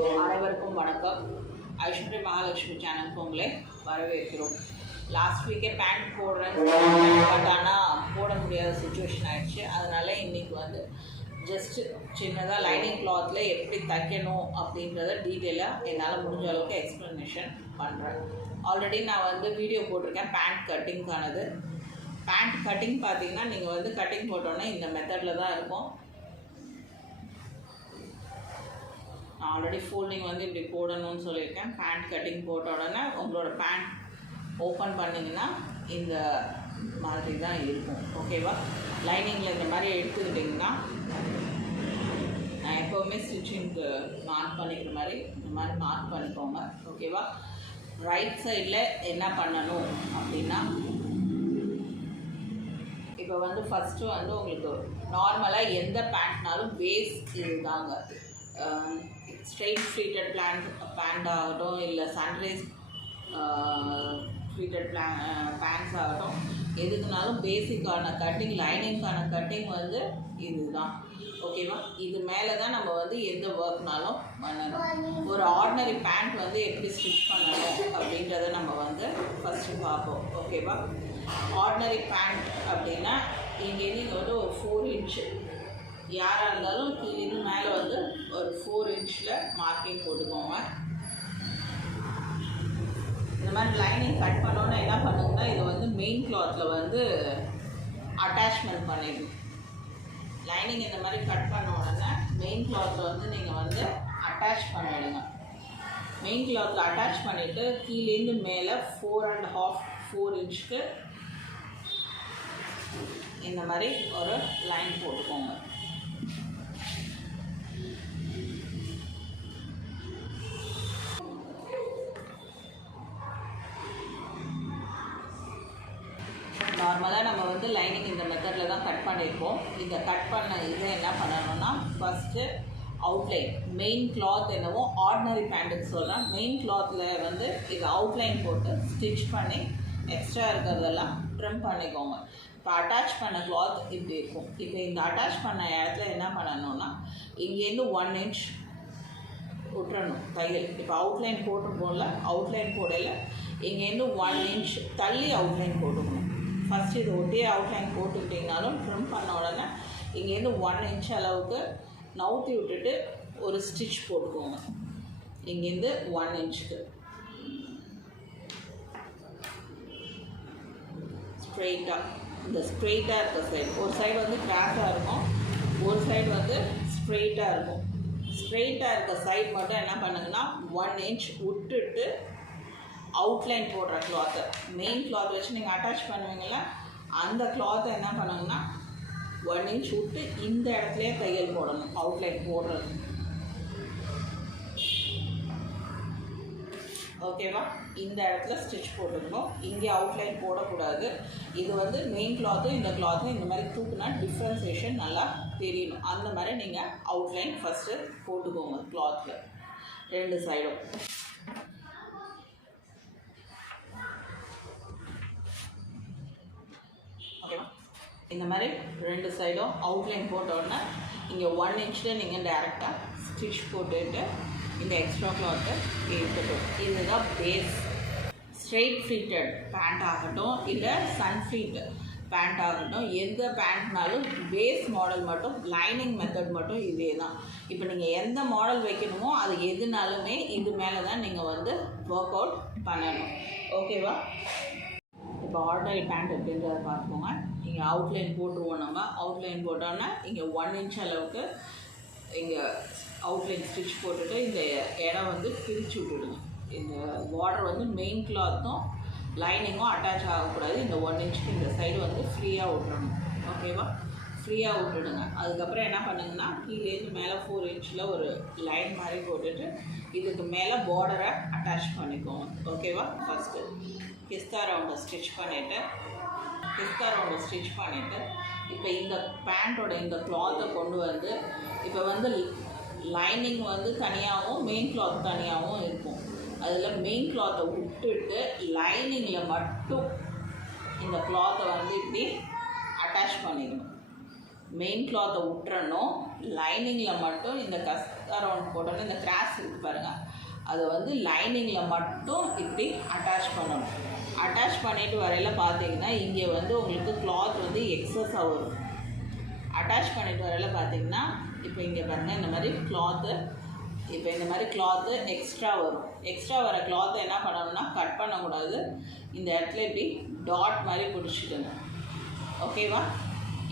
அனைவருக்கும் வணக்கம். ஐஸ்வர்யா மகாலட்சுமி சேனலுக்கு உங்களை வரவேற்கிறோம். லாஸ்ட் வீக்கே பேண்ட் போடுறேன், பட் ஆனால் போட முடியாத சுச்சுவேஷன் ஆகிடுச்சு. அதனால் இன்றைக்கி வந்து ஜஸ்ட்டு சின்னதாக லைனிங் கிளாத்தில் எப்படி தைக்கணும் அப்படின்றத டீட்டெயிலாக என்னால் முடிஞ்ச அளவுக்கு எக்ஸ்ப்ளனேஷன் பண்ணுறேன். ஆல்ரெடி நான் வந்து வீடியோ போட்டிருக்கேன் பேண்ட் கட்டிங்கானது. பேண்ட் கட்டிங் பார்த்தீங்கன்னா நீங்கள் வந்து கட்டிங் போட்டோன்னே இந்த மெத்தடில் தான் இருக்கும். நான் ஆல்ரெடி ஃபோல்டிங் வந்து இப்படி போடணும்னு சொல்லியிருக்கேன். பேண்ட் கட்டிங் போட்ட உடனே உங்களோட பேண்ட் ஓப்பன் பண்ணிங்கன்னா இந்த மாதிரி தான் இருக்கும். ஓகேவா? லைனிங்கில் இந்த மாதிரி எடுத்துக்கிட்டிங்கன்னா நான் எப்போவுமே ஸ்டிச்சிங்க்கு மார்க் பண்ணிக்கிற மாதிரி இந்த மாதிரி மார்க் பண்ணிக்கோங்க. ஓகேவா? ரைட் சைடில் என்ன பண்ணணும் அப்படின்னா, இப்போ வந்து ஃபஸ்ட்டு வந்து உங்களுக்கு நார்மலாக எந்த பேண்ட்னாலும் பேஸ் இதுதாங்க. ஸ்ட்ரெயிட் ஃப்ளீட்டட் பேண்ட் ஆகட்டும், இல்லை சன்ரைஸ் ஃப்ளீட்டட் பேண்ட்ஸ் ஆகட்டும், எதுக்குனாலும் பேசிக்கான கட்டிங், லைனிங்கான கட்டிங் வந்து இது தான். ஓகேவா? இது மேலே தான் நம்ம வந்து எந்த ஒர்க்னாலும் பண்ணணும். ஒரு ஆர்டினரி பேண்ட் வந்து எப்படி ஸ்டிச் பண்ணணும் அப்படின்றத நம்ம வந்து ஃபஸ்ட்டு பார்ப்போம். ஓகேவா? ஆர்டினரி பேண்ட் அப்படின்னா இங்கேருந்து இங்கே வந்து ஒரு 4 இன்ச்சு, யாராக இருந்தாலும் கீழே மேலே வந்து ஒரு 4 இன்ச்சில் மார்க்கிங் போட்டுக்கோங்க. இந்த மாதிரி லைனிங் கட் பண்ணோன்னா என்ன பண்ணுங்கன்னா, இதை வந்து மெயின் கிளாத்தில் வந்து அட்டாச்மெண்ட் பண்ணிடணும். லைனிங் இந்த மாதிரி கட் பண்ண உடனே மெயின் கிளாத்தில் வந்து நீங்கள் வந்து அட்டாச் பண்ணிவிடுங்க. மெயின் கிளாத்தில் அட்டாச் பண்ணிவிட்டு கீழேருந்து மேலே 4.5 இன்ச்சுக்கு இந்த மாதிரி ஒரு லைன் போட்டுக்கோங்க. நார்மலாக நம்ம வந்து லைனிங் இந்த மெத்தடில் தான் கட் பண்ணியிருக்கோம். இந்த கட் பண்ண இதை என்ன பண்ணணும்னா, ஃபஸ்ட்டு அவுட்லைன், மெயின் கிளாத் என்னவோ ஆர்டினரி பேண்ட்டுக்கு சொல்கிறேன். மெயின் கிளாத்தில் வந்து இது அவுட்லைன் போட்டு ஸ்டிச் பண்ணி எக்ஸ்ட்ரா இருக்கிறதெல்லாம் ட்ரிம் பண்ணிக்கோங்க. இப்போ அட்டாச் பண்ண கிளாத் இப்படி இருக்கும். இப்போ இந்த அட்டாச் பண்ண இடத்துல என்ன பண்ணணும்னா, இங்கேருந்து 1 இன்ச் விட்டுறணும் தையல். இப்போ அவுட்லைன் போட்டுருப்போம்ல, அவுட்லைன் போடல இங்கேருந்து 1 இன்ச் தள்ளி அவுட்லைன் போட்டுக்கணும். ஃபஸ்ட்டு இது ஒட்டியே அவுட்லைன் போட்டுக்கிட்டிங்கனாலும் ட்ரிம் பண்ண உடனே இங்கேருந்து 1 இன்ச் அளவுக்கு நவுத்தி விட்டுட்டு ஒரு ஸ்டிச் போட்டுக்கோங்க. இங்கேருந்து 1 இன்ச்சுக்கு ஸ்ட்ரெயிட்டாக, இந்த ஸ்ட்ரெயிட்டாக இருக்க சைடு, ஒரு சைடு வந்து கிராஸாக இருக்கும், ஒரு சைடு வந்து ஸ்ட்ரெயிட்டாக இருக்கும். ஸ்ட்ரெயிட்டாக இருக்க சைடு மட்டும் என்ன பண்ணுங்கன்னா 1 இன்ச் விட்டுட்டு அவுட்லைன் போடுற கிளாத்தை, மெயின் கிளாத் வச்சு நீங்கள் அட்டாச் பண்ணுவீங்கள, அந்த கிளாத்தை என்ன பண்ணுங்கன்னா 1 இன்ச் விட்டு இந்த இடத்துலையே தையல் போடணும். அவுட்லைன் போடுறது. ஓகேவா? இந்த இடத்துல ஸ்டிச் போட்டுக்கணும். இங்கே அவுட்லைன் போடக்கூடாது. இது வந்து மெயின் கிளாத்தும் இந்த கிளாத்தும் இந்த மாதிரி தூக்குனா டிஃப்ரென்சியேஷன் நல்லா தெரியணும். அந்த மாதிரி நீங்கள் அவுட்லைன் ஃபஸ்ட்டு போட்டுக்கோங்க கிளாத்தில் 2 சைடும். ஓகேவா? இந்த மாதிரி 2 சைடும் அவுட்லைன் போட்டோடனே இங்கே 1 இன்ச்சில் நீங்கள் டேரெக்டாக ஸ்டிச் போட்டுட்டு இந்த எக்ஸ்ட்ரா கிளாத்தை எடுத்துட்டோம். இதுதான் பேஸ். ஸ்ட்ரெயிட் ஃப்ளீட்டட் பேண்ட் ஆகட்டும், இல்லை சன் ஃப்ளீட் பேண்ட் ஆகட்டும், எந்த பேண்ட்னாலும் பேஸ் மாடல் மட்டும், லைனிங் மெத்தட் மட்டும் இதே தான். இப்போ நீங்கள் எந்த மாடல் வைக்கணுமோ அது எதுனாலுமே இது மேலே தான் நீங்கள் வந்து ஒர்க் அவுட் பண்ணணும். ஓகேவா? இப்போ ஆர்டினரி பேண்ட் அப்படின்றத பார்த்துக்கோங்க. இங்கே அவுட்லைன் போட்டுருவோம். நம்ம அவுட்லைன் போட்டோன்னா இங்கே 1 இன்ச் அளவுக்கு இங்கே அவுட்லைன் ஸ்டிச் போட்டுட்டு இந்த இடம் வந்து பிரித்து விட்டுடுங்க. இந்த பார்டர் வந்து மெயின் கிளாத்தும் லைனிங்கும் அட்டாச் ஆகக்கூடாது. இந்த 1 இன்ச்சுக்கு இந்த சைடு வந்து ஃப்ரீயாக விட்டுறணும். ஓகேவா? ஃப்ரீயாக விட்டுடுங்க. அதுக்கப்புறம் என்ன பண்ணுங்கன்னா, கீழேருந்து மேலே 4 இன்ச்சில் ஒரு லைன் மாதிரி போட்டுட்டு இதுக்கு மேலே பார்டரை அட்டாச் பண்ணிக்கோங்க. ஓகேவா? ஃபஸ்ட்டு கிஸ்தா ரவுண்டை ஸ்டிச் பண்ணிவிட்டு இப்போ இந்த பேண்ட்டோட இந்த கிளாத்தை கொண்டு வந்து, இப்போ வந்து லைனிங் வந்து தனியாகவும் மெயின் கிளாத் தனியாகவும் இருக்கும். அதில் மெயின் கிளாத்தை விட்டுட்டு லைனிங்கில் மட்டும் இந்த கிளாத்தை வந்து இப்படி அட்டாச் பண்ணிக்கணும். மெயின் கிளாத்தை விட்டுறணும். லைனிங்கில் மட்டும் இந்த கஸ்டா ரவுண்ட் போட்டோன்னா இந்த கிராஸ் இருக்குது பாருங்கள், அதை வந்து லைனிங்கில் மட்டும் இப்படி அட்டாச் பண்ணணும். அட்டாச் பண்ணிவிட்டு வரையில் பார்த்தீங்கன்னா இங்கே வந்து உங்களுக்கு கிளாத் வந்து எக்ஸஸாக வரும். அட்டாச் பண்ணிவிட்டு வரையில் பார்த்தீங்கன்னா இப்போ இங்கே பாருங்கள் இந்த மாதிரி கிளாத்து, இப்போ இந்த மாதிரி கிளாத்து எக்ஸ்ட்ரா வரும். எக்ஸ்ட்ரா வர கிளாத்தை என்ன பண்ணணும்னா கட் பண்ணக்கூடாது. இந்த இடத்துல இப்படி டாட் மாதிரி பிடிச்சிடுங்க. ஓகேவா?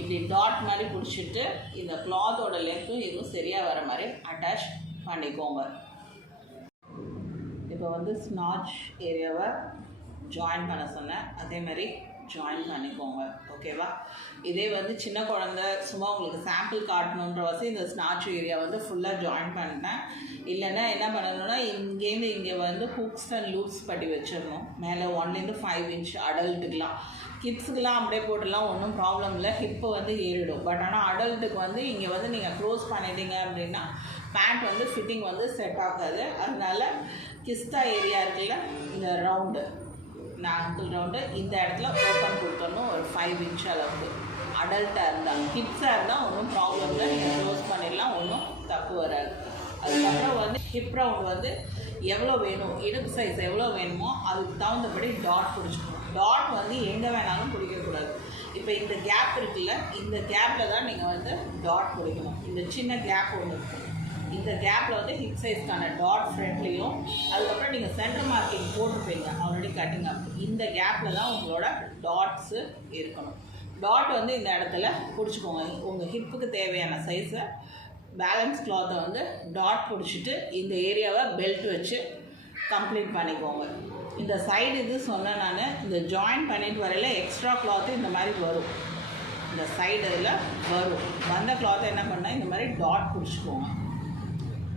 இப்படி டாட் மாதிரி பிடிச்சிட்டு இந்த கிளாத்தோட லென்த்தும் இதுவும் சரியாக வர மாதிரி அட்டாச் பண்ணிக்கோங்க. இப்போ வந்து ஸ்நாச் ஏரியாவை ஜாயின் பண்ண சொன்னேன், அதே மாதிரி ஜாயின் பண்ணிக்கோங்க. ஓகேவா? இதே வந்து சின்ன குழந்த சும்மா உங்களுக்கு சாம்பிள் காட்டணுன்ற வசதி இந்த ஸ்நாச் ஏரியா வந்து ஃபுல்லாக ஜாயின் பண்ணிட்டேன். இல்லைன்னா என்ன பண்ணணும்னா இங்கேருந்து இங்கே வந்து ஹூக்ஸ் அண்ட் லூப்ஸ் பட்டி வச்சிடணும். மேலே 1 to 5 inch அடல்ட்டுக்கெலாம். கிட்ஸுக்கெலாம் அப்படியே போட்டுடலாம், ஒன்றும் ப்ராப்ளம் இல்லை, ஹிப்பு வந்து ஏறிடும். பட் ஆனால் அடல்ட்டுக்கு வந்து இங்கே வந்து நீங்கள் க்ளோஸ் பண்ணிட்டீங்க அப்படின்னா பேண்ட் வந்து ஃபிட்டிங் வந்து செட் ஆகாது. அதனால கிஸ்டா ஏரியா இருக்குல்ல, இந்த ரவுண்டு ஆங்கிள் ரவுண்டு, இந்த இடத்துல ஓப்பன் கொடுத்துடணும் ஒரு 5 inch அளவுக்கு. அடல்ட்டாக இருந்தால், கிட்ஸாக இருந்தால் ஒன்றும் ப்ராப்ளம் இல்லை, நீங்கள் க்ளோஸ் பண்ணிடலாம், ஒன்றும் தப்பு வராது. அதுக்கப்புறம் வந்து ஹிப் ரவுண்ட் வந்து எவ்வளோ வேணும், இடுப்பு சைஸ் எவ்வளோ வேணுமோ அதுக்கு தகுந்தபடி டாட் பிடிச்சிக்கணும். டாட் வந்து எங்கே வேணாலும் பிடிக்கக்கூடாது. இப்போ இந்த கேப் இருக்குல்ல, இந்த கேப்பில் தான் நீங்கள் வந்து டாட் பிடிக்கணும். இந்த சின்ன கேப் ஒன்று இருக்கும், இந்த கேப்பில் வந்து ஹிப் சைஸ்க்கான டாட் ஃப்ரண்ட்லேயும், அதுக்கப்புறம் நீங்கள் சென்டர் மார்க்கிங் போட்டுப்பீங்க ஆல்ரெடி கட்டிங் அப், இந்த கேப்பில் தான் உங்களோட டாட்ஸு இருக்கணும். டாட் வந்து இந்த இடத்துல பிடிச்சிக்கோங்க. உங்கள் ஹிப்புக்கு தேவையான சைஸை பேலன்ஸ் கிளாத்தை வந்து டாட் பிடிச்சிட்டு இந்த ஏரியாவை பெல்ட் வச்சு கம்ப்ளீட் பண்ணிக்கோங்க. இந்த சைடு இது சொன்னேன் நான், இந்த ஜாயின் பண்ணிட்டு வரையில் எக்ஸ்ட்ரா கிளாத்து இந்த மாதிரி வரும், இந்த சைடு இதில் வரும். வந்த கிளாத்தை என்ன பண்ணால் இந்த மாதிரி டாட் பிடிச்சிக்கோங்க.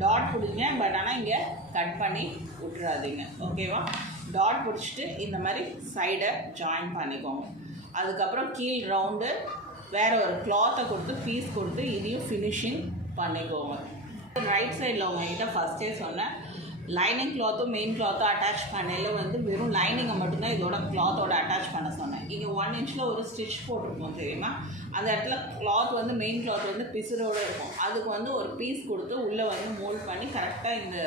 டாட் பிடிங்க, பட் ஆனால் இங்கே கட் பண்ணி விட்டுறாதீங்க. ஓகேவா? டாட் பிடிச்சிட்டு இந்த மாதிரி சைடை ஜாயின் பண்ணிக்கோங்க. அதுக்கப்புறம் கீழ் ரவுண்டு வேறு ஒரு கிளாத்தை கொடுத்து பீஸ் கொடுத்து இதையும் ஃபினிஷிங் பண்ணிக்கோங்க. ரைட் சைடில் உங்கள்கிட்ட ஃபஸ்ட்டே சொன்னேன், லைனிங் கிளாத்தும் மெயின் கிளாத்தும் அட்டாச் பண்ணல வந்து வெறும் லைனிங்கை மட்டும்தான் இதோட கிளாத்தோட அட்டாச் பண்ண சொன்னேன். இங்கே 1 inchல ஒரு ஸ்டிச் போட்டிருக்கோம் தெரியுமா, அந்த இடத்துல கிளாத் வந்து மெயின் கிளாத் வந்து பிசுரோடு இருக்கும். அதுக்கு வந்து ஒரு பீஸ் கொடுத்து உள்ளே வந்து மோல்ட் பண்ணி கரெக்டாக இந்த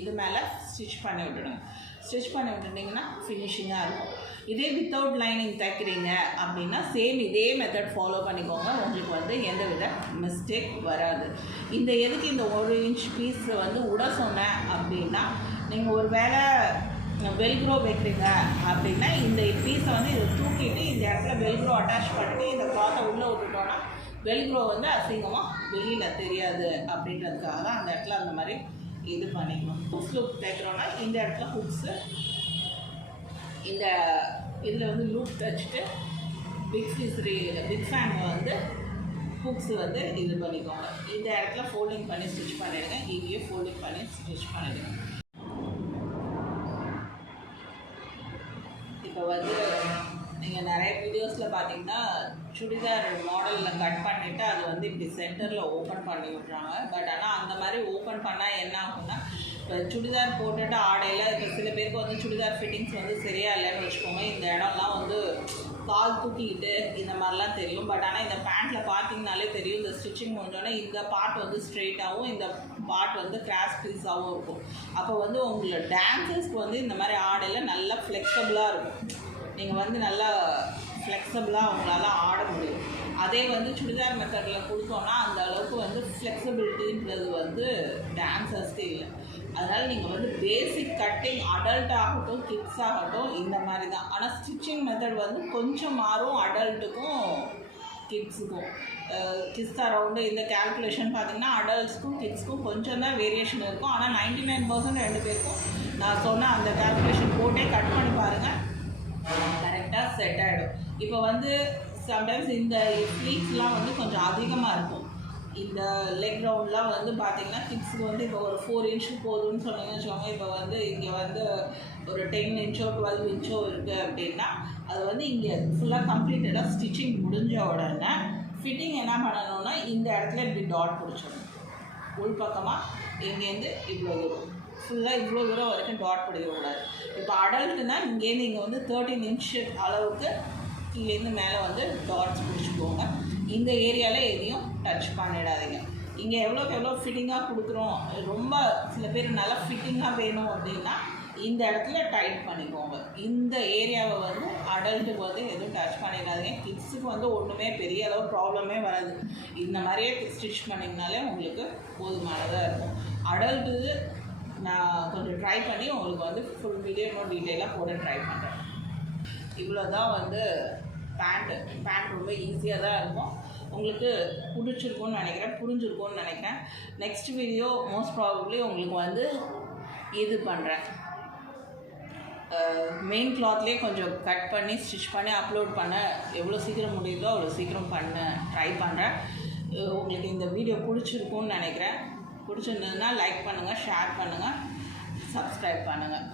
இது மேலே ஸ்டிச் பண்ணி விட்டுடுங்க. ஸ்டிச் பண்ணி விட்டுட்டிங்கன்னா ஃபினிஷிங்காக இருக்கும். இதே வித்தவுட் லைனிங் தைக்கிறீங்க அப்படின்னா சேம் இதே மெத்தட் ஃபாலோ பண்ணிக்கோங்க, உங்களுக்கு வந்து எந்த வித மிஸ்டேக் வராது. இந்த எதுக்கு இந்த 1 inch பீஸ் வந்து விட சொன்னேன் அப்படின்னா, நீங்கள் ஒரு வேளை வெல்க்ரோ வைக்கிறீங்க அப்படின்னா இந்த பீஸை வந்து இதை தூக்கிட்டு இந்த இடத்துல வெல்க்ரோ அட்டாச் பண்ணி இந்த கிளாத்தை உள்ளே விட்டுட்டோன்னா வெல்க்ரோ வந்து அசிங்கமாக வெளியில் தெரியாது அப்படின்றதுக்காக தான் அந்த இடத்துல அந்த மாதிரி இது பண்ணிக்கணும். ஹுக்ஸ் லூப் தைக்கிறோன்னா இந்த இடத்துல ஹுக்ஸு இந்த இதில் வந்து லூப் தைச்சிட்டு பிக் ஃபேன் வந்து ஹுக்ஸ் வந்து இது பண்ணிக்கோங்க. இந்த இடத்துல ஃபோல்டிங் பண்ணி ஸ்டிச் பண்ணிவிடுங்க, இங்கேயும் ஃபோல்டிங் பண்ணி ஸ்டிச் பண்ணிவிடுங்க. இப்போ வந்து நீங்கள் நிறைய வீடியோஸில் பார்த்தீங்கன்னா சுடிதார் மாடலில் கட் பண்ணிவிட்டு அது வந்து இப்படி சென்டரில் ஓப்பன் பண்ணி விட்றாங்க. பட் ஆனால் அந்த மாதிரி ஓப்பன் பண்ணால் என்ன ஆகும்னா, இப்போ சுடிதார் போட்டுட்டு ஆடையில் இப்போ சில பேருக்கு வந்து சுடிதார் ஃபிட்டிங்ஸ் வந்து சரியாக இல்லைன்னு வச்சுக்கோங்க, இந்த இடம்லாம் வந்து கால் தூக்கிக்கிட்டு இந்த மாதிரிலாம் தெரியும். பட் ஆனால் இந்த பேண்ட்டில் பார்த்தீங்கனாலே தெரியும், இந்த ஸ்டிச்சிங் முடிஞ்சோடனே இந்த பார்ட் வந்து ஸ்ட்ரெயிட்டாகவும் இந்த பார்ட் வந்து கிராஸ் பீஸாகவும் இருக்கும். அப்போ வந்து உங்களோட டான்ஸஸ்க்கு வந்து இந்த மாதிரி ஆடையில் நல்லா ஃப்ளெக்சிபிளாக இருக்கும். நீங்கள் வந்து நல்லா ஃப்ளெக்சிபிளாக உங்களால் ஆட முடியும். அதே வந்து சுடிதார் மெத்தடில் கொடுத்தோன்னா அந்த அளவுக்கு வந்து ஃப்ளெக்சிபிலிட்டின்றது வந்து டான்ஸர்ஸ்க்கு இல்லை. அதனால் நீங்கள் வந்து பேசிக் கட்டிங் அடல்ட் ஆகட்டும் கிட்ஸ் ஆகட்டும் இந்த மாதிரி தான். ஆனால் ஸ்டிச்சிங் மெத்தட் வந்து கொஞ்சம் மாறும் அடல்ட்டுக்கும் கிட்ஸுக்கும். கிஸ்டா ரவுண்டு இந்த கேல்குலேஷன் பார்த்திங்கன்னா அடல்ட்ஸ்க்கும் கிட்ஸ்க்கும் கொஞ்சம் தான் வேரியேஷன் இருக்கும். ஆனால் 99% 2 பேருக்கும் நான் சொன்ன அந்த கேல்குலேஷன் போட்டே கட் பண்ணி பாருங்கள், கரெக்டாக செட் ஆகிடும். இப்போ வந்து சம்டைம்ஸ் இந்த ஃப்ளீட்ஸ்லாம் வந்து கொஞ்சம் அதிகமாக இருக்கும். இந்த லெக் ரவுண்ட்லாம் வந்து பார்த்திங்கன்னா கிட்ஸுக்கு வந்து இப்போ ஒரு 4 inch போதும்னு சொன்னீங்கன்னு வச்சுக்கோங்க. இப்போ வந்து இங்கே வந்து ஒரு 10 inch 12 inch இருக்குது அப்படின்னா அது வந்து இங்கே ஃபுல்லாக கம்ப்ளீட்டடாக ஸ்டிச்சிங் முடிஞ்ச உடனே ஃபிட்டிங் என்ன பண்ணணும்னா இந்த இடத்துல இப்படி டாட் பிடிச்சிடணும். உள்பக்கமாக இங்கேருந்து இவ்வளோ தூரம் ஃபுல்லாக இவ்வளோ தூரம் வரைக்கும் டாட் பிடிக்கக்கூடாது. இப்போ அடல்ட்டுனா இங்கேருந்து இங்கே வந்து 13 inch அளவுக்கு கீழேருந்து மேலே வந்து டாட்ஸ் பிடிச்சிக்கோங்க. இந்த ஏரியாவில் எதையும் டச் பண்ணிடாதீங்க. இங்கே எவ்வளோக்கு எவ்வளோ ஃபிட்டிங்காக கொடுக்குறோம், ரொம்ப சில பேர் நல்லா ஃபிட்டிங்காக வேணும் அப்படின்னா இந்த இடத்துல டைட் பண்ணிக்கோங்க. இந்த ஏரியாவை வந்து அடல்ட்டுக்கு வந்து எதுவும் டச் பண்ணிடாதீங்க. கிட்ஸுக்கு வந்து ஒன்றுமே பெரிய அளவு ப்ராப்ளமே வராது. இந்த மாதிரியே ஸ்டிச் பண்ணிங்கனாலே உங்களுக்கு போதுமானதாக இருக்கும். அடல்ட்டுக்கு நான் கொஞ்சம் ட்ரை பண்ணி உங்களுக்கு வந்து ஃபுல் வீடியோ இன்னும் டீட்டெயிலாக போட ட்ரை பண்ணுறேன். இவ்வளோ தான் வந்து பேண்ட் ரொம்ப ஈஸியாக தான் இருக்கும். உங்களுக்கு பிடிச்சிருக்கும்னு நினைக்கிறேன், புரிஞ்சிருக்கும்னு நினைக்கிறேன். நெக்ஸ்ட் வீடியோ மோஸ்ட் ப்ராபப்ளி உங்களுக்கு வந்து இது பண்ணுறேன், மெயின் கிளாத்லேயே கொஞ்சம் கட் பண்ணி ஸ்டிச் பண்ணி அப்லோட் பண்ண எவ்வளோ சீக்கிரம் முடியுதோ அவ்வளோ சீக்கிரம் ட்ரை பண்ணுறேன். உங்களுக்கு இந்த வீடியோ பிடிச்சிருக்கும்னு நினைக்கிறேன். பிடிச்சிருந்ததுன்னா லைக் பண்ணுங்கள், ஷேர் பண்ணுங்கள், சப்ஸ்கிரைப் பண்ணுங்கள்.